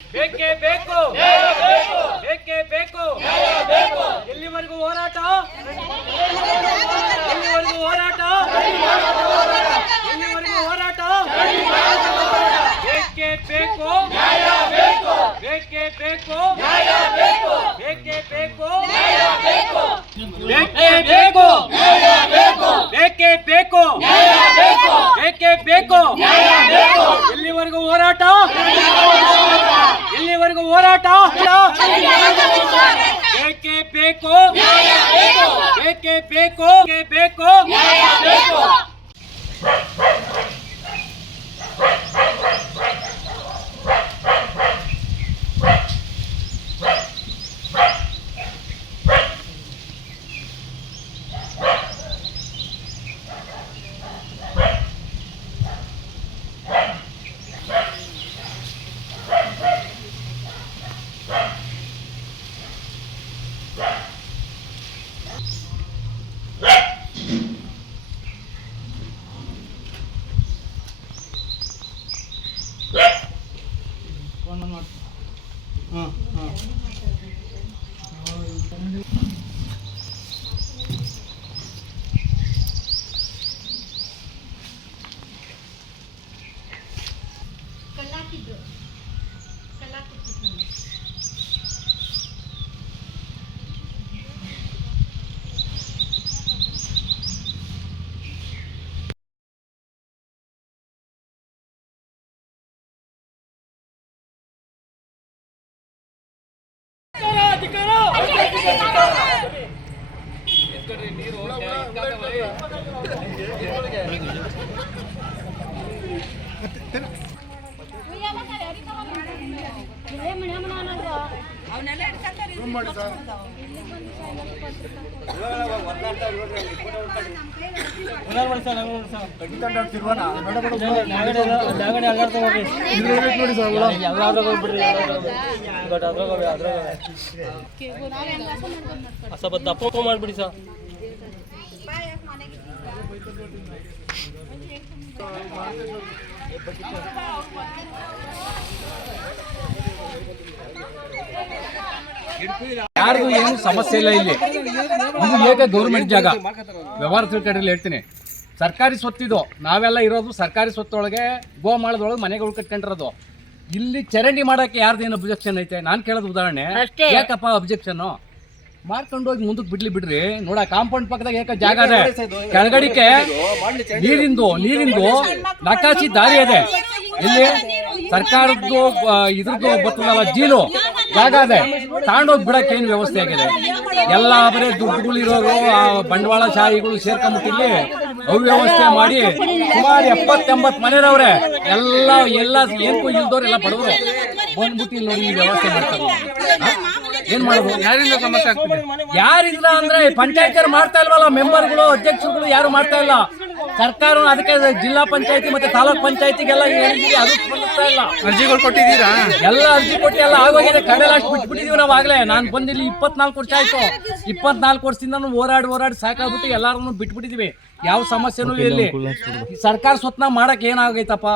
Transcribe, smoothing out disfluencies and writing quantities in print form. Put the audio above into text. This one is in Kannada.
ಬೇಕೇ ಬೇಕು, ಬೇಕೇ ಬೇಕು. ಎಲ್ಲಿವರೆಗೂ ಹೋರಾಟ? ಎಲ್ಲಿವರೆಗೂ ಹೋರಾಟ? ಎಲ್ಲಿವರೆಗೂ ಹೋರಾಟ? ಬೇಕೇ ಬೇಕು, ಬೇಕೇ ಬೇಕು, ಬೇಕೇ ಬೇಕು, ಬೇಕೇ ಬೇಕು, ಬೇಕೇ ಬೇಕು, ಬೇಕೇ ಬೇಕು. ಎಲ್ಲಿವರೆಗೂ ಹೋರಾಟ? ಎಲ್ಲಿವರೆಗೂ ಹೋರಾಟ? ಬೇಕೇ ಬೇಕು, ಬೇಕೇ ಬೇಕು, ಬೇಕು. ದಪ್ಪ ಮಾಡ್ಬಿಡಿ ಸರ್. ಯಾರಿಗೂ ಏನು ಸಮಸ್ಯೆ ಇಲ್ಲ. ಇಲ್ಲಿ ಇದು ಹೇಗೆ ಗೌರ್ಮೆಂಟ್ ಜಾಗ ವ್ಯವಹಾರ ತಿಳ್ಕೊಂಡ್ರಲ್ಲಿ ಹೇಳ್ತೀನಿ. ಸರ್ಕಾರಿ ಸ್ವತ್ತಿದು, ನಾವೆಲ್ಲ ಇರೋದು ಸರ್ಕಾರಿ ಸ್ವತ್ತೊಳಗೆ ಗೋಮಾಳದೊಳಗೆ ಮನೆಗಳು ಕಟ್ಕೊಂಡಿರೋದು. ಇಲ್ಲಿ ಚರಂಡಿ ಮಾಡಕ್ಕೆ ಯಾರ್ದೇನು ಅಬ್ಜೆಕ್ಷನ್ ಐತೆ? ನಾನು ಕೇಳೋದು ಉದಾಹರಣೆ, ಯಾಕಪ್ಪ ಅಬ್ಜೆಕ್ಷನ್ ಮಾಡ್ಕೊಂಡು ಹೋಗಿ ಮುಂದಕ್ಕೆ ಬಿಡ್ರಿ. ನೋಡ ಕಾಂಪೌಂಡ್ ಪಕ್ಕದಾಗ ಏಕ ಜಾಗ ಇದೆ, ಕೆಳಗಡಿಕೆ ನೀರಿಂದು ನಕಾಶಿ ದಾರಿ ಇದೆ. ಇಲ್ಲಿ ಸರ್ಕಾರದ್ದು ಇದ್ರದ್ದು ಬರ್ತದಲ್ಲ ಜೀಲು ಜಾಗ ಇದೆ, ತಗೊಂಡೋಗಿ ಬಿಡಕ್ಕೆ ಏನು ವ್ಯವಸ್ಥೆ ಆಗಿದೆ? ಎಲ್ಲ ಬರೀ ದುಡ್ಡುಗಳು ಇರೋರು ಬಂಡವಾಳ ಶಾಹಿಗಳು ಸೇರ್ಕೊಂಡ್ಬಿಟ್ಟಿಲ್ಲಿ ಅವ್ಯವಸ್ಥೆ ಮಾಡಿ ಸುಮಾರು 70-80 ಮನೆಯವ್ರೆ. ಎಲ್ಲ ಏನಕ್ಕೂ ಇಲ್ದವ್ರು ಎಲ್ಲ ಬಡವರು ಬಂದ್ಬಿಟ್ಟು ಇಲ್ಲಿ ನೋಡಿ ಈ ವ್ಯವಸ್ಥೆ ಮಾಡ್ತಾರೆ. ಏನ್ ಮಾಡೋದು? ಯಾರಿಂದ ಸಮಸ್ಯೆ ಆಗ್ತದೆ? ಯಾರಿಂದ ಅಂದ್ರೆ ಪಂಚಾಯತ್ ಮಾಡ್ತಾ ಇಲ್ವಲ್ಲ, ಮೆಂಬರ್ಗಳು ಅಧ್ಯಕ್ಷರುಗಳು ಯಾರು ಮಾಡ್ತಾ ಇಲ್ಲ. ಸರ್ಕಾರ ಅದಕ್ಕೆ ಜಿಲ್ಲಾ ಪಂಚಾಯತಿ ಮತ್ತೆ ತಾಲೂಕ್ ಪಂಚಾಯತಿಗೆಲ್ಲ ಹೇಳಿದೀವಿ, ಅದು ಸ್ಪಂದಿಸ್ತಾ ಇಲ್ಲ. ಅರ್ಜಿಗಳು ಕೊಟ್ಟಿದ್ದೀರಾ? ಎಲ್ಲ ಅರ್ಜಿ ಕೊಟ್ಟು ಎಲ್ಲ ಆಗೋಗಿದೆ. ಕಡೆ ಲಾಸ್ಟ್ ಬಿಟ್ಬಿಟ್ಟಿದೀವಿ ನಾವು ಆಗ್ಲೇ. ನಾನು ಬಂದಿಲ್ಲಿ 24 ವರ್ಷ ಆಯ್ತು. 24 ವರ್ಷದಿಂದ ಓಡಾಡಿ ಸಾಕಾಗ್ಬಿಟ್ಟು ಎಲ್ಲಾರನ್ನು ಬಿಟ್ಬಿಟ್ಟಿದೀವಿ. ಯಾವ ಸಮಸ್ಯೆನೂ ಇಲ್ಲಿ ಸರ್ಕಾರ ಸ್ವತ್ನ ಮಾಡಕ್ ಏನಾಗೈತಪ್ಪ?